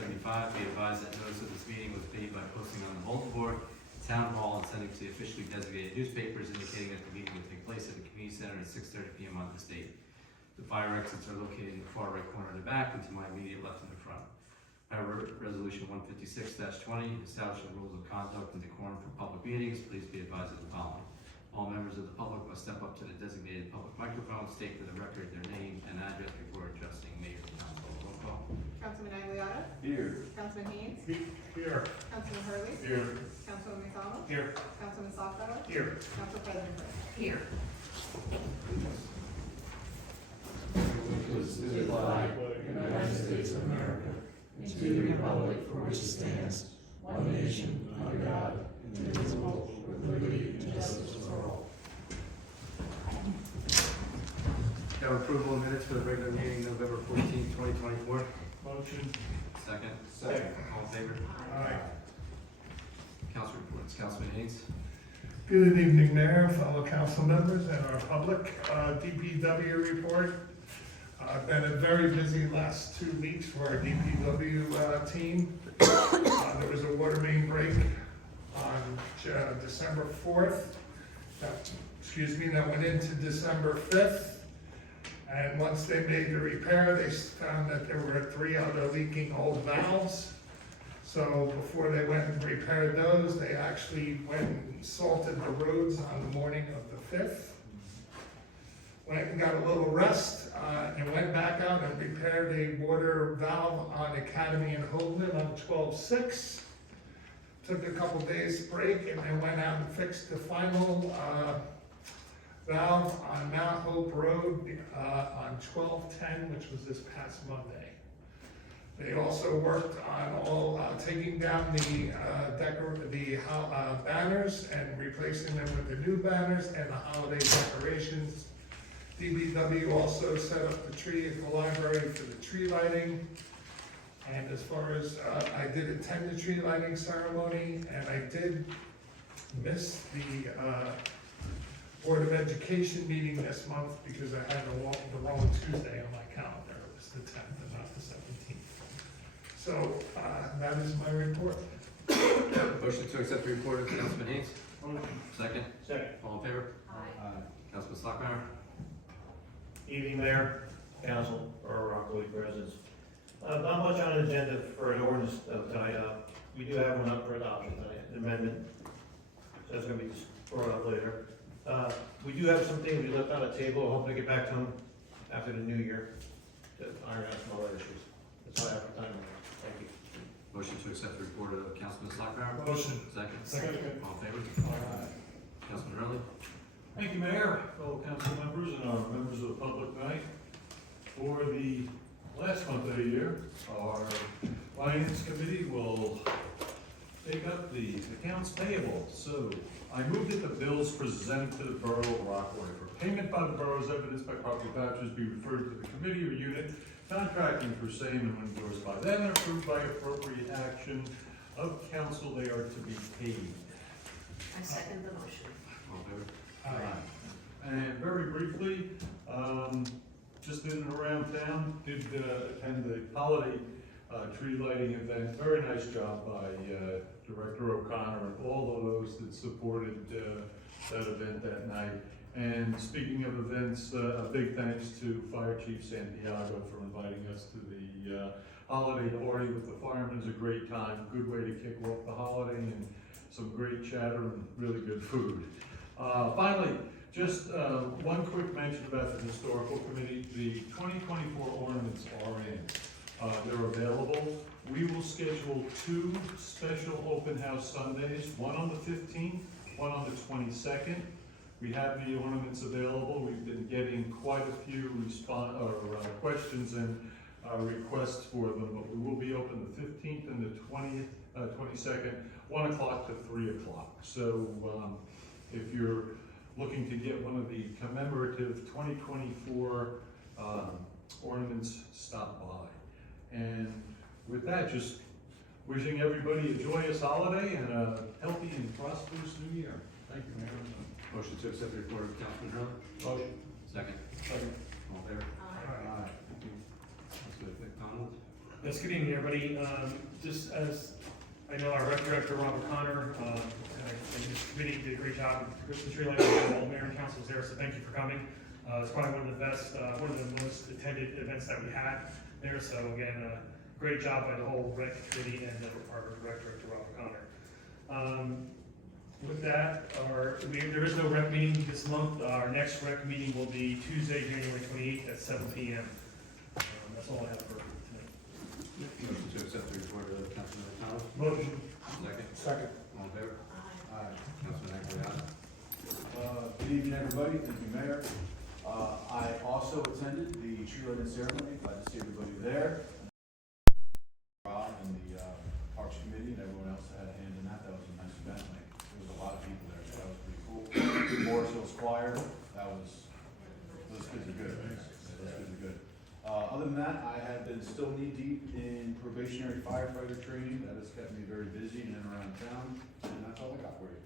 1975. Be advised that notice of this meeting was made by posting on the bulletin board, town hall, and sending to the officially designated newspapers indicating that the meeting will take place at the community center at 6:30 p.m. on this date. The fire exits are located in the far right corner of the back and to my immediate left in the front. I have resolution 156-20, establishing rules of conduct and decorum for public meetings. Please be advised of the following. All members of the public must step up to the designated public microphone, state for the record their name and address before addressing mayor and council. Roll call. Councilman Aguilar? Here. Councilman Haynes? Here. Councilman Hurley? Here. Councilman McDonald? Here. Councilman Softball? Here. Council President Burke? Here. To the flag of the United States of America, and to the republic for which it stands, one nation, under God, indivisible, with liberty and justice for all. Have approval of minutes for the regular meeting November 14th, 2024. Motion. Second. Second. All in favor? Aye. Council reports. Councilman Haynes. Good evening, Mayor, fellow council members, and our public. DPW report. Been a very busy last 2 weeks for our DPW team. There was a water main break on December 4th. That went into December 5th. And once they made the repair, they found that there were 3 other leaking old valves. So before they went and repaired those, they actually went and salted the roads on the morning of the 5th. Went and got a little rest, and went back out and repaired a water valve on Academy and Holden on 12/6. Took a couple days break and then went out and fixed the final valve on Mount Hope Road on 12/10, which was this past Monday. They also worked on all taking down the banners and replacing them with the new banners and the holiday decorations. DPW also set up the tree at the library for the tree lighting. And as far as, I did attend the tree lighting ceremony, and I did miss the Board of Education meeting this month because I had the wrong Tuesday on my calendar. It was the 10th and not the 17th. So that is my report. Motion to accept the report of Councilman Haynes. Motion. Second. Second. All in favor? Aye. Councilman Stockmeyer. Evening, Mayor, Council, or Rockaway residents. Not much on the agenda for an ordinance tonight. We do have one up for adoption tonight, an amendment. So that's gonna be brought up later. We do have some things we left on the table, hoping to get back to them after the new year to iron out some other issues. That's all I have for time. Thank you. Motion to accept the report of Councilman Stockmeyer. Motion. Second. Second. All in favor? Councilman Hurley. Thank you, Mayor, fellow council members, and our members of the public tonight. For the last month of the year, our finance committee will take up the accounts payable. So I move that the bills presented to the Borough of Rockaway for payment by the borough as evidenced by property vouchers be referred to the committee or unit contracting for same and when endorsed by them and approved by appropriate action of council, they are to be paid. I second the motion. All in favor? And very briefly, just in and around town, did attend the holiday tree lighting event. Very nice job by Director O'Connor and all of those that supported that event that night. And speaking of events, a big thanks to Fire Chief Santiago for inviting us to the holiday party with the firemen. It was a great time, good way to kick off the holiday, and some great chatter and really good food. Finally, just one quick mention about the historical committee. The 2024 ornaments are in. They're available. We will schedule 2 special open house Sundays, one on the 15th, one on the 22nd. We have the ornaments available. We've been getting quite a few questions and requests for them, but we will be open the 15th and the 22nd, 1 o'clock to 3 o'clock. So if you're looking to get one of the commemorative 2024 ornaments, stop by. And with that, just wishing everybody a joyous holiday and a healthy and prosperous new year. Thank you, Mayor. Motion to accept the report of Councilman Hurley. Motion. Second. Second. All in favor? Aye. Thank you. Councilman McDonald. Yes, good evening, everybody. Just as I know our rec director, Robert Connor, and his committee did a great job. The tree lighting, all the mayor and council was there, so thank you for coming. It's probably one of the best, one of the most attended events that we had there. So again, great job by the whole rec committee and our rec director, Robert Connor. With that, there is no rec meeting this month. Our next rec meeting will be Tuesday, January 28th at 7 p.m. That's all I have for tonight. Motion to accept the report of Councilman McDonald. Motion. Second. Second. All in favor? Aye. Councilman Aguilar. Good evening, everybody. Thank you, Mayor. I also attended the tree lighting ceremony. Glad to see everybody there. Rob and the Parks Committee and everyone else that had a hand in that. That was a nice event. Like, there was a lot of people there, so that was pretty cool. Morris Hills Choir. Those kids are good. Those kids are good. Other than that, I have been still knee deep in probationary firefighter training. That has kept me very busy in and around town, and that's all I got for you.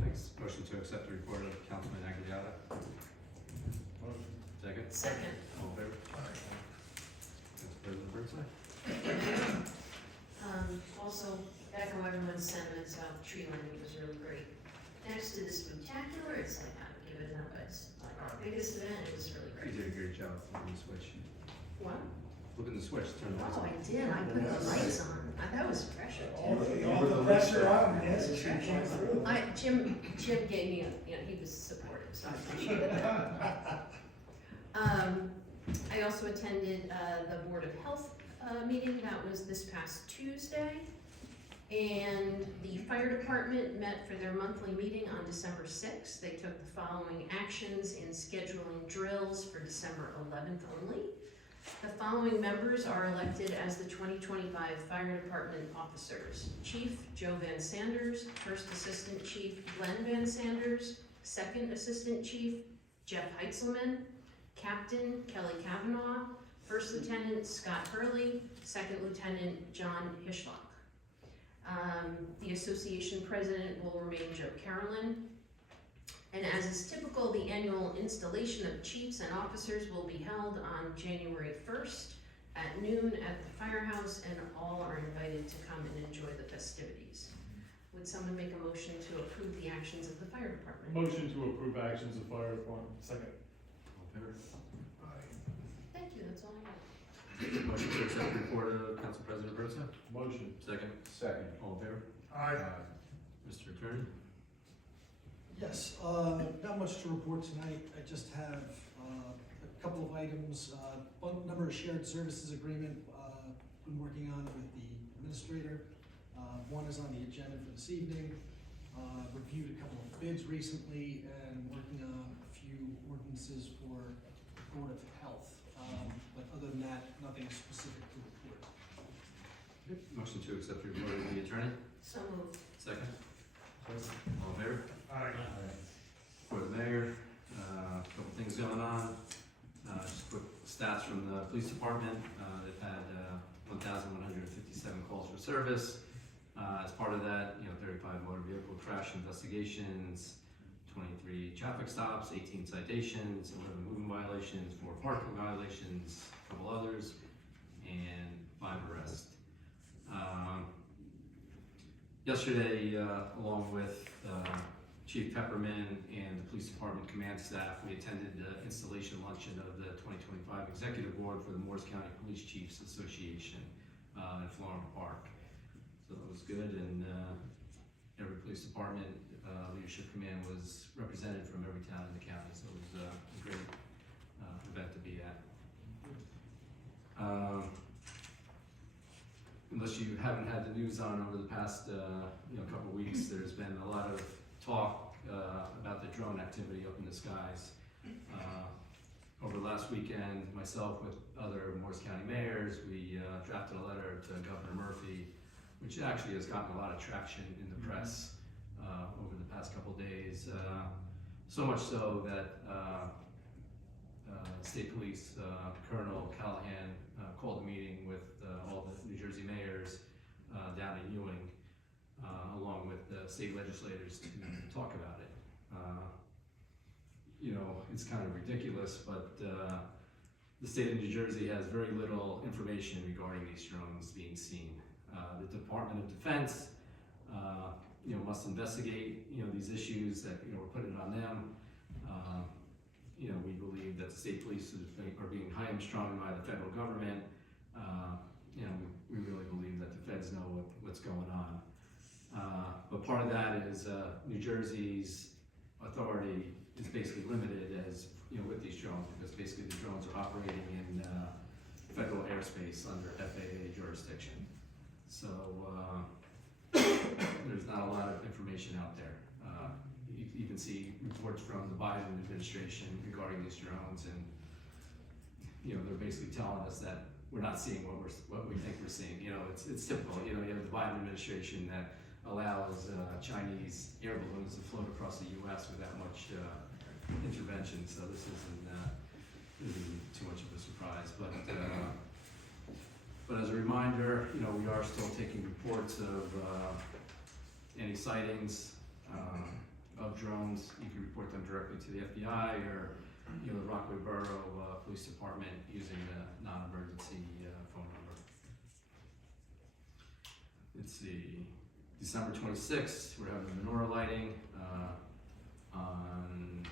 Thanks. Motion to accept the report of Councilman Aguilar. Motion. Second. Second. All in favor? Council President Birdseye. Also, echo everyone's sentiments about tree lighting, it was really great. Next to the spectacular, it's like, I would give it up, it's like our biggest event, it was really You great. did a great job flipping the switch. What? Flipping the switch, turn the lights Oh, on. I did, I put the lights on, that was pressure All too. the pressure on, yes, she came through. Jim gave me he was supportive, so I appreciated that. I also attended the Board of Health meeting, that was this past Tuesday. And the fire department met for their monthly meeting on December 6th. They took the following actions in scheduling drills for December 11th only. The following members are elected as the 2025 Fire Department officers. Chief Joe Van Sanders, First Assistant Chief Glenn Van Sanders, Second Assistant Chief Jeff Heitzelman, Captain Kelly Kavanaugh, First Lieutenant Scott Hurley, Second Lieutenant John Hishlock. The association president will remain Joe Carolyn. And as is typical, the annual installation of chiefs and officers will be held on January 1st at noon at the firehouse, and all are invited to come and enjoy the festivities. Would someone make a motion to approve the actions of the fire department? Motion to approve actions of fire department. Second. All in favor? Thank you, that's all I have. Motion to accept the report of Council President Birdseye. Motion. Second. Second. All in favor? Aye. Mr. Attorney. Yes, not much to report tonight. I just have a couple of items. Number of shared services agreement, been working on with the administrator. One is on the agenda for this evening. Reviewed a couple of bids recently and working on a few ordinances for Board of Health. But other than that, nothing specific to report. Motion to accept the report of the attorney. So moved. Second. All in favor? Aye. For the mayor, a couple things going on. Just quick stats from the police department. They've had 1,157 calls for service. As part of that, 35 motor vehicle crash investigations, 23 traffic stops, 18 citations, 11 moving violations, 4 parking violations, a couple others, and 5 arrests. Yesterday, along with Chief Pepperman and the police department command staff, we attended the installation luncheon of the 2025 Executive Board for the Morris County Police Chiefs Association in Florham Park. So it was good, and every police department leadership command was represented from every town in the county, so it was a great event to be at. Unless you haven't had the news on over the past couple of weeks, there's been a lot of talk about the drone activity up in the skies. Over the last weekend, myself with other Morris County mayors, we drafted a letter to Governor Murphy, which actually has gotten a lot of traction in the press over the past couple of days. So much so that State Police Colonel Callahan called a meeting with all the New Jersey mayors down in Ewing, along with the state legislators to talk about it. It's kind of ridiculous, but the state of New Jersey has very little information regarding these drones being seen. The Department of Defense, must investigate, these issues that, we're putting on them. We believe that the state police are being hamstrung by the federal government. We really believe that the feds know what's going on. But part of that is New Jersey's authority is basically limited as, with these drones, because basically the drones are operating in federal airspace under FAA jurisdiction. So there's not a lot of information out there. You can see reports from the Biden administration regarding these drones, and they're basically telling us that we're not seeing what we think we're seeing. It's typical. You have the Biden administration that allows Chinese air balloons to float across the U.S. without much intervention. So this isn't too much of a surprise. But as a reminder, we are still taking reports of any sightings of drones. You can report them directly to the FBI or the Rockaway Borough Police Department using the non-emergency phone number. Let's see, December 26th, we're having menorah lighting on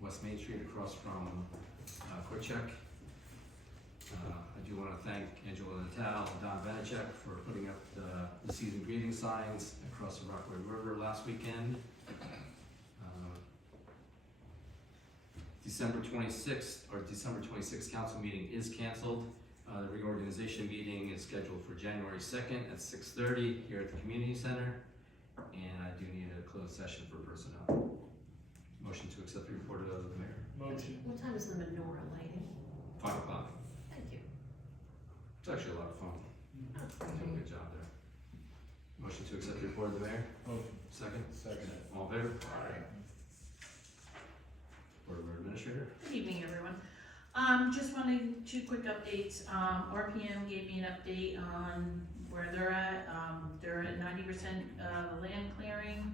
West Main Street across from Quick-Check. I do want to thank Angela Natal and Don Vanacek for putting up the season greeting signs across the Rockaway River last weekend. December 26th council meeting is canceled. The reorganization meeting is scheduled for January 2nd at 6:30 here at the community center. And I do need a closed session for personnel. Motion to accept the report of the mayor. Motion. What time is the menorah lighting? 5 o'clock. Thank you. It's actually a lot of fun. Doing a good job there. Motion to accept the report of the mayor. Motion. Second. Second. All in favor? Board of Administrator. Good evening, everyone. Just wanted 2 quick updates. RPM gave me an update on where they're at. They're at 90% the land clearing.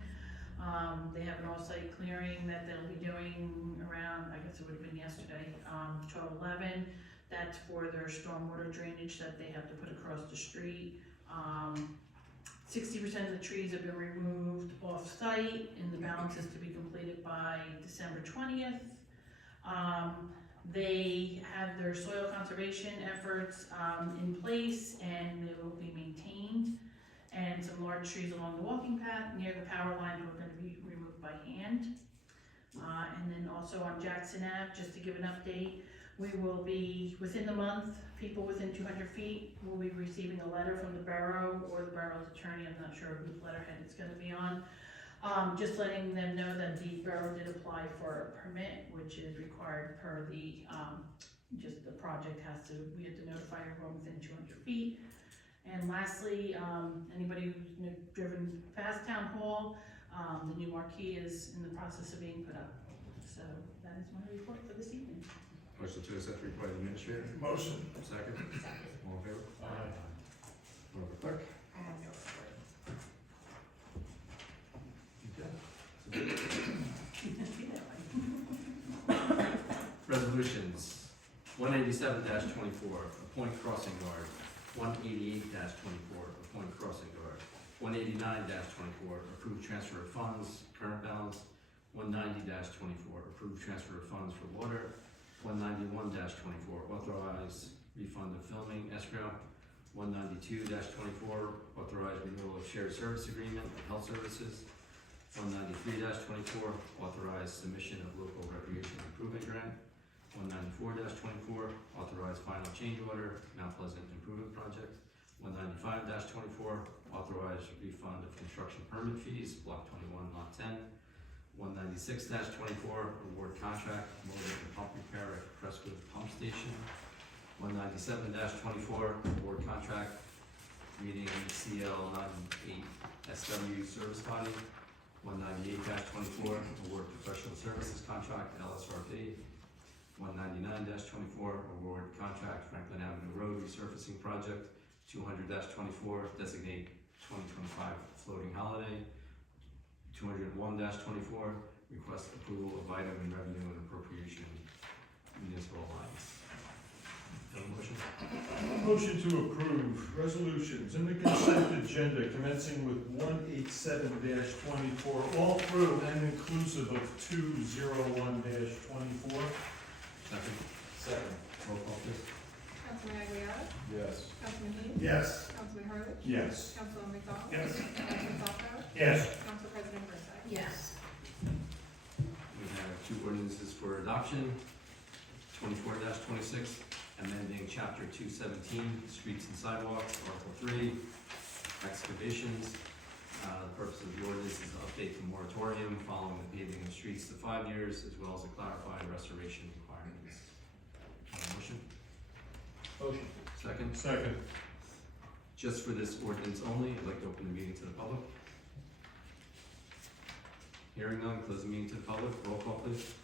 They have an off-site clearing that they'll be doing around, I guess it would have been yesterday, 12/11. That's for their stormwater drainage that they have to put across the street. 60% of the trees have been removed off-site, and the balance is to be completed by December 20th. They have their soil conservation efforts in place, and they will be maintained. And some large trees along the walking path near the power lines are going to be removed by hand. And then also on Jackson Ave, just to give an update, we will be, within the month, people within 200 feet will be receiving a letter from the borough or the borough's attorney. I'm not sure whose letterhead it's going to be on. Just letting them know that the borough did apply for a permit, which is required per the, just the project has to, we have to notify everyone within 200 feet. And lastly, anybody who's driven past Town Hall, the new marquee is in the process of being put up. So that is my report for this evening. Motion to accept the report of the administrator. Motion. Second. All in favor? Board of Clerk. I have no report. Okay. Resolutions. 187-24, appoint crossing guard. 188-24, appoint crossing guard. 189-24, approve transfer of funds, current balance. 190-24, approve transfer of funds for water. 191-24, authorize refund of filming escrow. 192-24, authorize renewal of shared service agreement with health services. 193-24, authorize submission of local recreation improvement grant. 194-24, authorize final change order, Mount Pleasant Improvement Project. 195-24, authorize refund of construction permit fees, Block 21, Lot 10. 196-24, award contract, motor and pump repair at Crestwood Pump Station. 197-24, award contract, meeting CL 98 SW service body. 198-24, award professional services contract, LSRP. 199-24, award contract, Franklin Avenue Road resurfacing project. 200-24, designate 2025 floating holiday. 201-24, request approval of item and revenue and appropriation municipal lines. Have a motion? Motion to approve resolutions in the consent agenda commencing with 187-24, all through and inclusive of 201-24. Second. Second. Roll call, please. Councilman Aguilar, Yes. Councilman Dean, Yes. Councilman Hurley, Yes. Councilman McDonald, Yes. Councilman Software, Yes. Council President Burnside. Yes. We have two ordinances for adoption. 24-26, amending chapter 217, streets and sidewalks, article 3, excavations. The purpose of the ordinance is to update the moratorium following the paving of streets to 5 years, as well as to clarify restoration requirements. Motion? Motion. Second? Second. Just for this ordinance only, I'd like to open the meeting to the public. Hearing none, close the meeting to the public. Roll call, please.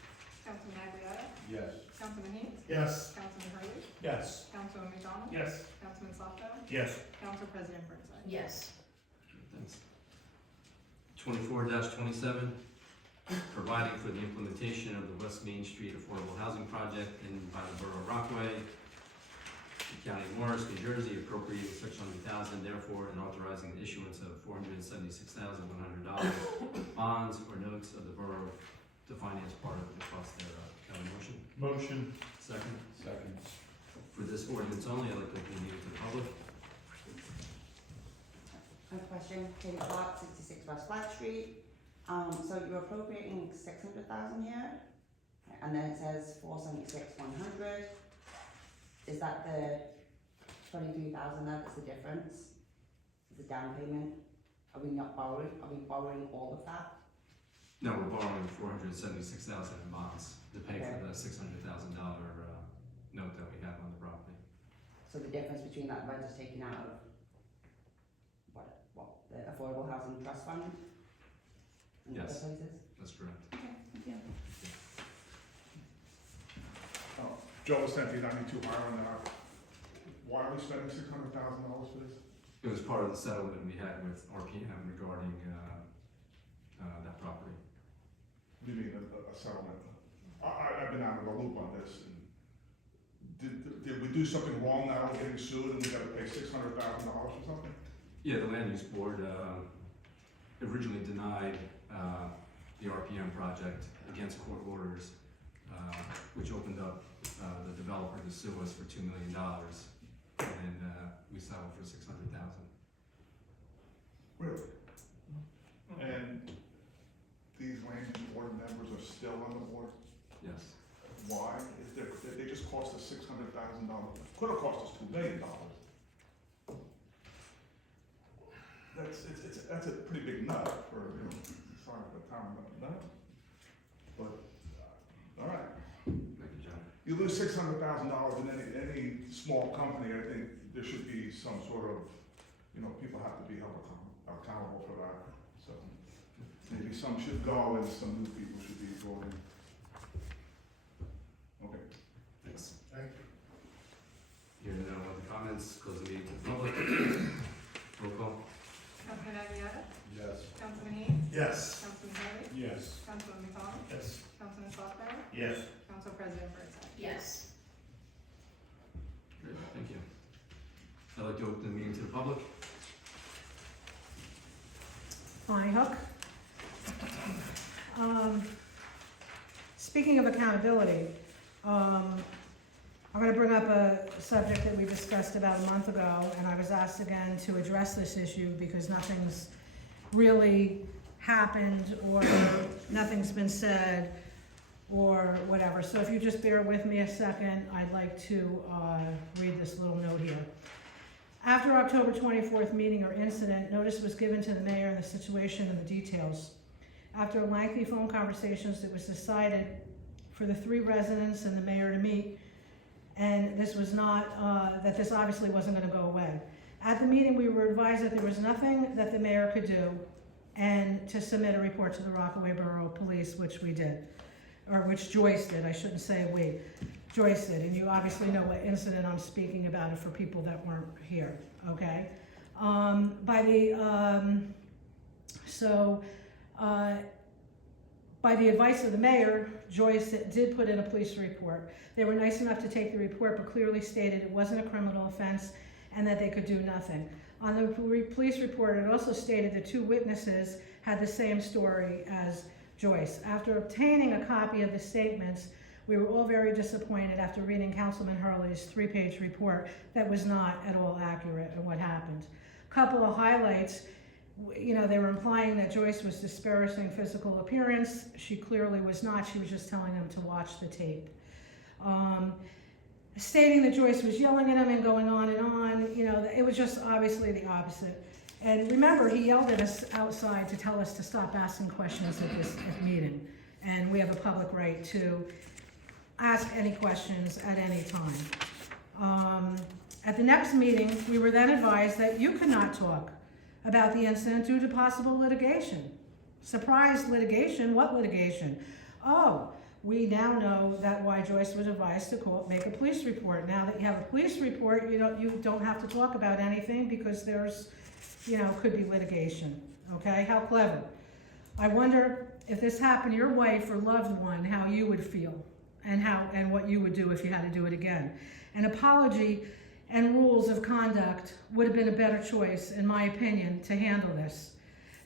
Councilman Aguilar, Yes. Councilman Dean, Yes. Councilman Hurley, Yes. Councilman McDonald, Yes. Councilman Software, Yes. Council President Burnside. Yes. Thanks. 24-27, providing for the implementation of the West Main Street Affordable Housing Project in by the Borough of Rockaway, the County of Morris, New Jersey, appropriating $600,000, therefore, and authorizing the issuance of $476,100 bonds or notes of the borough to finance part of the cost thereof. Have a motion? Motion. Second. Second. For this ordinance only, I'd like to open the meeting to the public. A question, Katie Clark, 66 West Flat Street. So you're appropriating 600,000 here, and then it says 476,100. Is that the 23,000 that's the difference? The down payment? Are we not borrowing? Are we borrowing all of that? No, we're borrowing $476,000 in bonds to pay Okay. for the $600,000 note that we have on the property. So the difference between that rent is taken out of the Affordable Housing Trust Fund? And Yes. other places? That's correct. Okay, thank you. Joe was sent 92 Highland Ave. Why are we spending $600,000 for this? It was part of the settlement we had with RPM regarding that property. What do you mean, a settlement? I've been out of the loop on this. Did we do something wrong now, we're getting sued and we gotta pay $600,000 for something? Yeah, the land use board originally denied the RPM project against court orders, which opened up the developer to sue us for $2 million, and we settled for $600,000. Really? And these land use board members are still on the board? Yes. Why? They just cost us $600,000. Could have cost us $2 million. That's a pretty big nut for, sorry for the town nut. But, all right. Thank you, John. You lose $600,000 in any small company, I think there should be some sort of, people have to be held accountable for that. So maybe some should go and some new people should be brought in. Okay. Thanks. Thank you. Hearing no other comments, close the meeting to the public. Roll call. Councilman Aguilar, Yes. Councilman Dean, Yes. Councilman Hurley, Yes. Councilman McDonald, Yes. Councilman Software, Yes. Council President Burnside. Yes. Great, thank you. I'd like to open the meeting to the public. Bonnie Hook. Speaking of accountability, I'm going to bring up a subject that we discussed about a month ago, and I was asked again to address this issue because nothing's really happened or nothing's been said or whatever. So if you just bear with me a second, I'd like to read this little note here. After October 24th meeting or incident, notice was given to the mayor and the situation and the details. After lengthy phone conversations, it was decided for the 3 residents and the mayor to meet, and this was not, that this obviously wasn't going to go away. At the meeting, we were advised that there was nothing that the mayor could do and to submit a report to the Rockaway Borough Police, which we did, or which Joyce did, I shouldn't say we. Joyce did, and you obviously know what incident I'm speaking about it for people that weren't here, okay? by the advice of the mayor, Joyce did put in a police report. They were nice enough to take the report, but clearly stated it wasn't a criminal offense and that they could do nothing. On the police report, it also stated the 2 witnesses had the same story as Joyce. After obtaining a copy of the statements, we were all very disappointed after reading Councilman Hurley's 3-page report that was not at all accurate in what happened. Couple of highlights, you know, they were implying that Joyce was disparaging physical appearance. She clearly was not. She was just telling them to watch the tape. Stating that Joyce was yelling at him and going on and on, you know, it was just obviously the opposite. And remember, he yelled at us outside to tell us to stop asking questions at this meeting. And we have a public right to ask any questions at any time. At the next meeting, we were then advised that you could not talk about the incident due to possible litigation. Surprise litigation? What litigation? Oh, we now know that why Joyce was advised to make a police report. Now that you have a police report, you don't have to talk about anything because there's, you know, could be litigation. Okay, how clever. I wonder if this happened to your wife or loved one, how you would feel and what you would do if you had to do it again. An apology and rules of conduct would have been a better choice, in my opinion, to handle this.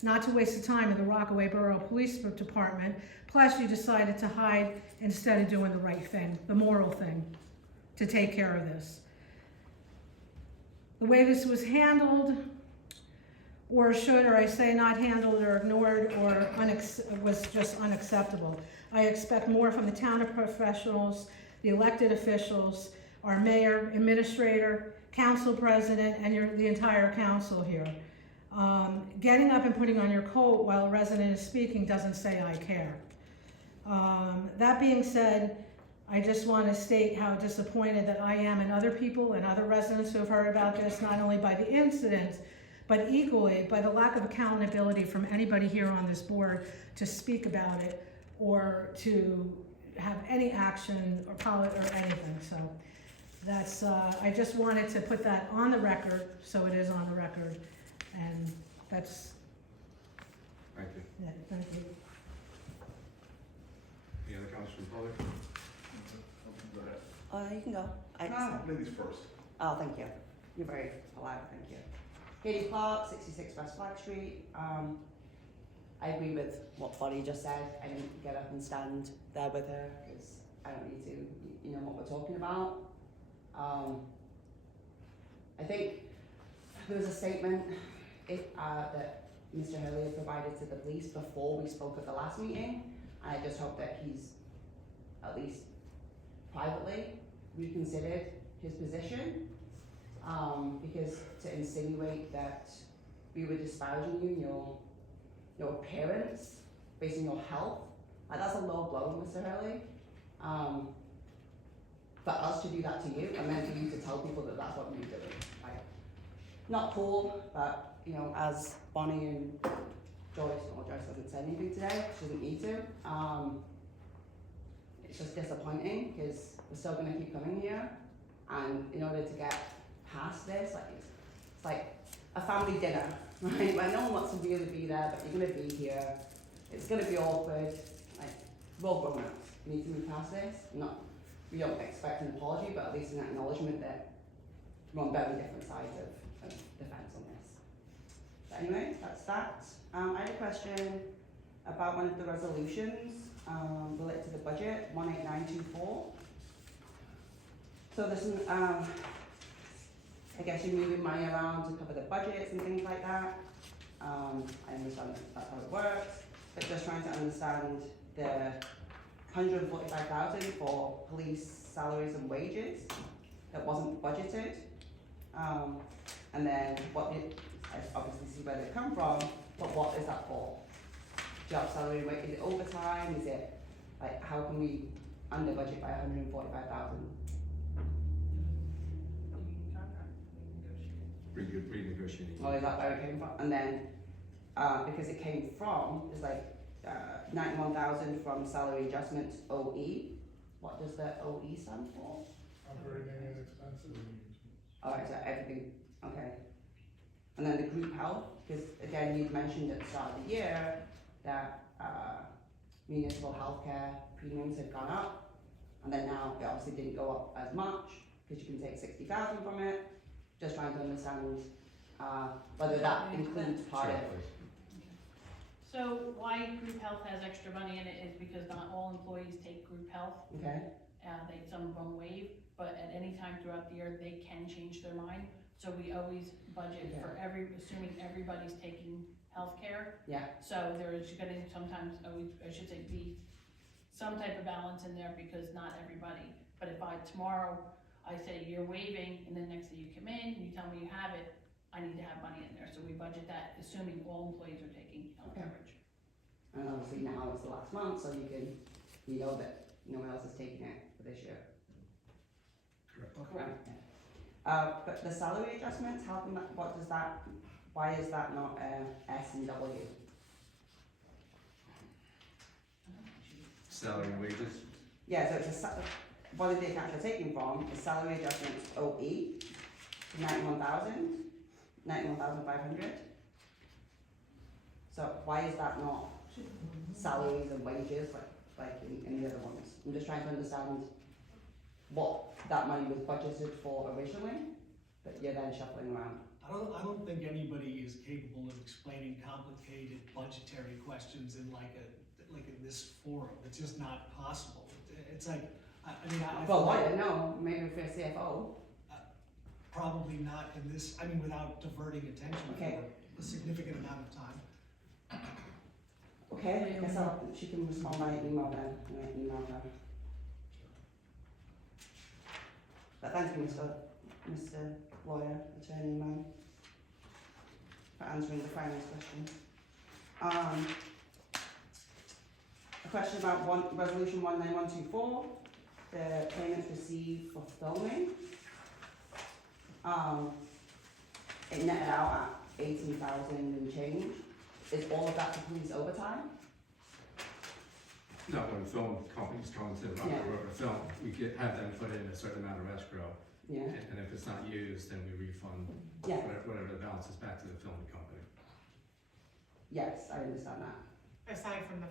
Not to waste the time of the Rockaway Borough Police Department, plus you decided to hide instead of doing the right thing, the moral thing, to take care of this. The way this was handled, or I say not handled or ignored, or was just unacceptable. I expect more from the town professionals, the elected officials, our mayor, administrator, council president, and the entire council here. Getting up and putting on your coat while a resident is speaking doesn't say I care. That being said, I just want to state how disappointed that I am and other people and other residents who have heard about this, not only by the incident, but equally by the lack of accountability from anybody here on this board to speak about it or to have any action or anything. So that's, I just wanted to put that on the record, so it is on the record, and that's, Thank you. yeah, thank you. Any other comments from the public? Go ahead. You can go. Ladies first. Oh, thank you. You're very polite, thank you. Katie Clark, 66 West Flag Street. I agree with what Bonnie just said. I didn't get up and stand there with her because I don't need to, you know what we're talking about. I think there was a statement that Mr. Hurley had provided to the police before we spoke at the last meeting. I just hope that he's at least privately reconsidered his position, because to insinuate that we were disparaging you in your appearance based on your health, like that's a low blow, Mr. Hurley. For us to do that to you, and then for you to tell people that that's what you're doing, like, not cool, but you know, as Bonnie and Joyce doesn't say anything today, she doesn't need to. It's just disappointing because we're still going to keep coming here, and in order to get past this, like it's like a family dinner, right? Where no one wants to really be there, but you're going to be here. It's going to be awkward. Like we're all grown ups. We need to move past this. We don't expect an apology, but at least an acknowledgement that we're on very different sides of the fence on this. But anyway, that's that. I had a question about one of the resolutions related to the budget, 18924. So this is, I guess you're moving money around to cover the budgets and things like that. I understand that's how it works, but just trying to understand the 145,000 for police salaries and wages that wasn't budgeted, and then I obviously see where they come from, but what is that for? Job salary and wage, is it overtime? Is it like how can we under budget by 145,000? Renegotiating. Well, is that where it came from? And then because it came from, it's like 91,000 from salary adjustments OE. What does the OE stand for? Operating and expenses. Alright, so everything, okay. And then the group health, because again, you'd mentioned at the start of the year that municipal healthcare premiums have gone up, and then now it obviously didn't go up as much, because you can take 60,000 from it. Just trying to understand, whether that includes part of it. So why group health has extra money in it is because not all employees take group health. Okay, Some of them waive, but at any time throughout the year, they can change their mind. So we always budget for assuming everybody's taking healthcare. yeah, So there is gonna sometimes, I should say, be some type of balance in there because not everybody. But if tomorrow, I say you're waiving, and then next day you come in, you tell me you have it, I need to have money in there. So we budget that, assuming all employees are taking health Okay. coverage. and obviously now it's the last month, so you know that no one else is taking it for this year. Correct. Yeah. But the salary adjustments, why is that not S and W? Salary and wages. Yeah, so it's one of the accounts you're taking from is salary adjustments OE, 91,500. So why is that not salaries and wages like in the other ones? I'm just trying to understand what that money was budgeted for originally, but you're then shuffling around. I don't think anybody is capable of explaining complicated budgetary questions in like in this forum. It's just not possible. It's like, I mean, I For a lawyer, no, maybe for a CFO. probably not in this, I mean, without diverting attention Okay. for a significant amount of time. Okay, I guess she can respond by email then, and I email her. But thank you, Mr. Lawyer, Attorney Man, for answering the finance question. A question about resolution 19124, the payments received for filming. It netted out at 18,000 and change. Is all of that for police overtime? No, when film companies come to Rockaway Borough to film, we have them put in a certain amount of escrow. Yeah. And if it's not used, then we refund Yeah. whatever the balance is back to the filming company. Yes, I understand that. Aside from the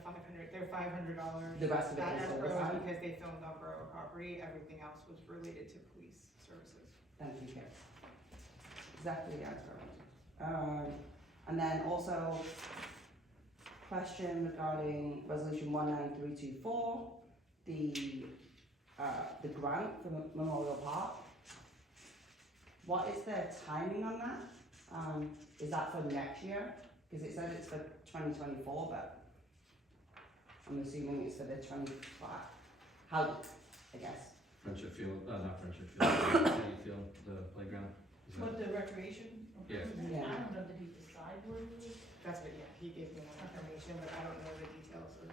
their $500. The rest of it That is escrow overtime? is because they filmed on borough property, everything else was related to police services. Thank you, Kip. Exactly the answer. And then also, question regarding resolution 19324, the grant for Memorial Park. What is the timing on that? Is that for next year? Because it says it's for 2024, but I'm assuming it's for the 25. How, I guess. Friendship Field, not Friendship Field, Penny Field, the playground. Is that- What, the recreation? Yeah. Yeah. I don't know, did he decide what it was? That's what, yeah, he gave me that information, but I don't know the details of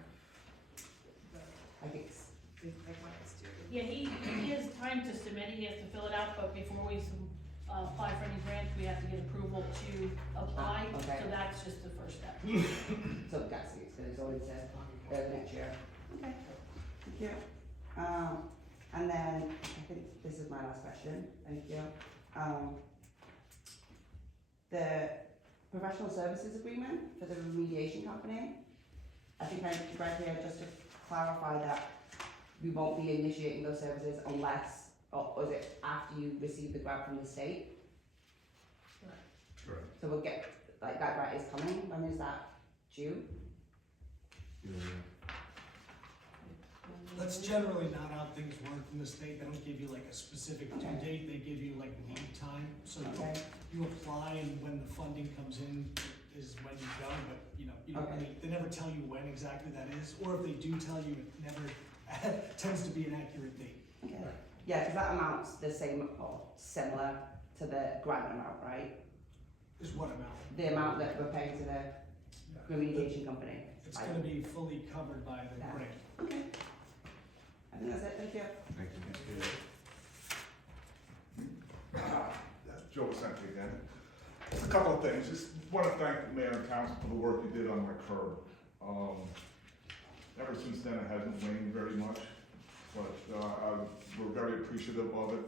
Like it's, like when it's due. Yeah, he has time to submit, he has to fill it out, but before we apply for any grants, we have to get approval to apply. okay. So that's just the first step. so that's it, so it's always said next year. Okay, thank you. And then, I think this is my last question, thank you. The professional services agreement for the remediation company, I think I read here just to clarify that we won't be initiating those services unless, or is it after you receive the grant from the state? Correct. So we'll get, like, that grant is coming, when is that due? Yeah. That's generally not how things work in the state. They don't give you like a specific due Okay. date, they give you like lead time. So Okay, you apply and when the funding comes in is when you go, but you don't Okay. really, they never tell you when exactly that is. Or if they do tell you, it never tends to be an accurate date. okay. Yeah, because that amount's the same or similar to the grant amount, right? Is what amount? The amount that we're paying to the remediation company. It's gonna be fully covered by the Yeah. grant. Okay. I think that's it, thank you. Thank you. Joe Vicente again. Just a couple of things, just wanna thank the mayor and council for the work you did on my curb. Ever since then, it hasn't waned very much, but, we're very appreciative of it.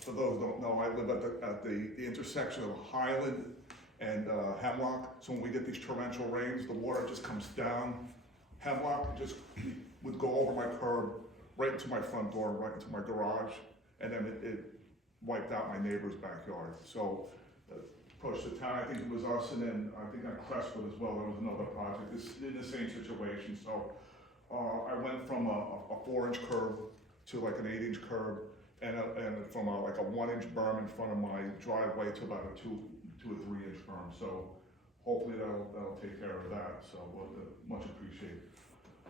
For those who don't know, I live at the intersection of Highland and Hemlock, so when we get these torrential rains, the water just comes down hemlock just would go over my curb, right into my front door, right into my garage, and then it wiped out my neighbor's backyard. So, approached the town, I think it was us, and then I think on Crestwood as well, there was another project, in the same situation. So, I went from a 4-inch curb to like an 8-inch curb, and from like a 1-inch berm in front of my driveway to about a 2 or 3-inch berm. So hopefully that'll take care of that. So much appreciated.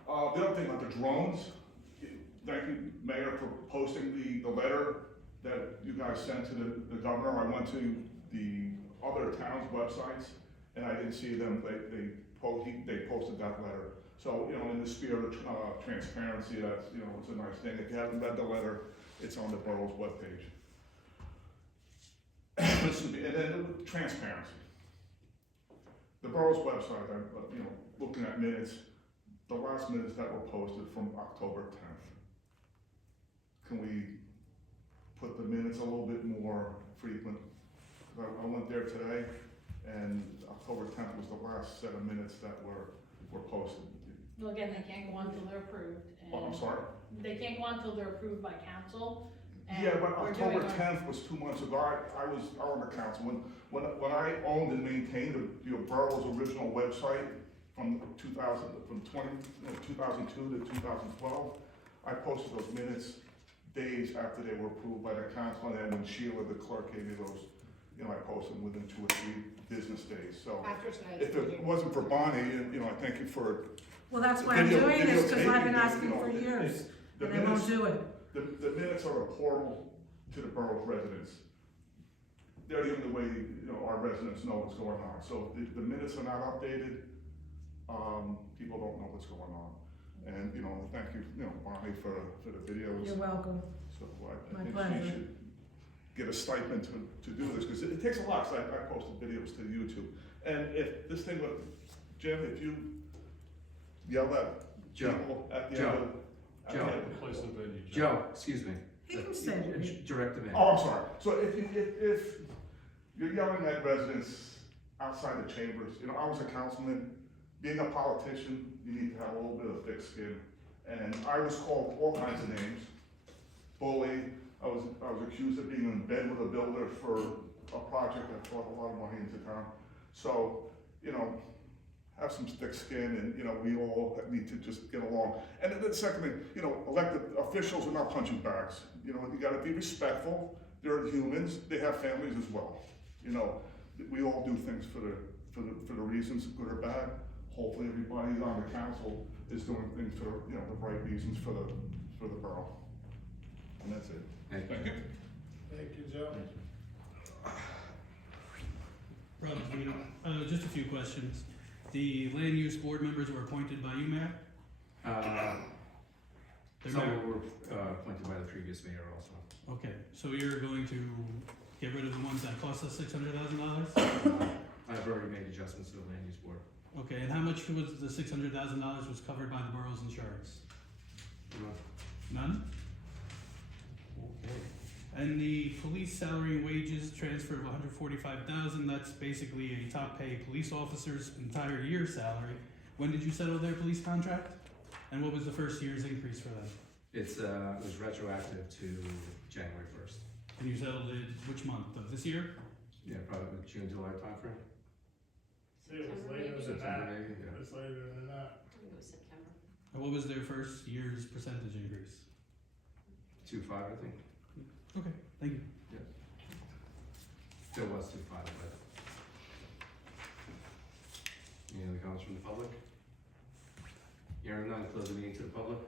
The other thing about the drones, thank you, Mayor, for posting the letter that you guys sent to the governor. I went to the other towns' websites and I didn't see them. They posted that letter. So, you know, in the spirit of transparency, that's, you know, it's a nice thing. If you haven't read the letter, it's on the borough's webpage. And then transparency. The borough's website, you know, looking at minutes, the last minutes that were posted from October 10th. Can we put the minutes a little bit more frequent? I went there today, and October 10th was the last set of minutes that were posted. Well, again, they can't go on until they're approved. Oh, I'm sorry? They can't go on until they're approved by council. and Yeah, but we're doing October our- 10th was 2 months ago. I was on the council. When I owned and maintained the borough's original website from 2002 to 2012, I posted those minutes days after they were approved by the council, and then when Sheila, the clerk, gave me those, you know, I posted them within 2 or 3 business days. So After tonight's if it meeting. wasn't for Bonnie, and, you know, I thank you for Well, that's why I'm doing this, because I've been videotaping, asking you know, for years, the and they won't minutes- do it. The minutes are a portal to the borough's residents. They're the only way, you know, our residents know what's going on. So if the minutes are not updated, people don't know what's going on. And, you know, thank you, you know, Bonnie, for the videos. You're welcome. So My I think pleasure. she should get a stipend to do this, because it takes a lot, so I posted videos to YouTube. And if this thing with, Jim, if you yell at Joe. people at the Joe. end of. at the Joe. end of- Place the venue. Joe, excuse me. He can say it. Direct him in. Oh, I'm sorry. So if you're yelling at residents outside the chambers, you know, I was a councilman, being a politician, you need to have a little bit of thick skin. And I was called all kinds of names, bully. I was accused of being in bed with a builder for a project that brought a lot of money into town. So, you know, have some thick skin, and, you know, we all need to just get along. And then the second thing, you know, elected officials are not punching bags. You know, you gotta be respectful. They're humans, they have families as well. You know, we all do things for the reasons, good or bad. Hopefully everybody on the council is doing things for, you know, the right reasons for the borough. And that's it. Thank you. Thank you, Joe. Rob, just a few questions. The land use board members were appointed by you, Mayor? They're Some mayor- were appointed by the previous mayor also. Okay, so you're going to get rid of the ones that cost us $600,000? I've already made adjustments to the land use board. Okay, and how much was the $600,000 was covered by the borough's insurance? None? Okay. And the police salary and wages transfer of $145,000, that's basically a top pay police officer's entire year's salary. When did you settle their police contract? And what was the first year's increase for them? It was retroactive to January 1st. And you settled it which month of this year? Yeah, probably June, July timeframe. See, it was later than September, that. maybe, yeah. It was later than that. I think it was September. And what was their first year's percentage increase? 2.5, I think. Okay, thank you. Still was 2.5, but. Any other comments from the public? Hearing none, close the meeting to the public.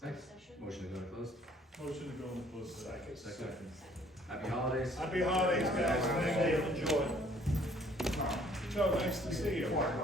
Thanks. Motion to go to close. Motion to go into closed session. Second. Happy holidays. Happy holidays, guys. Thank you. Enjoy. Joe, nice to see you.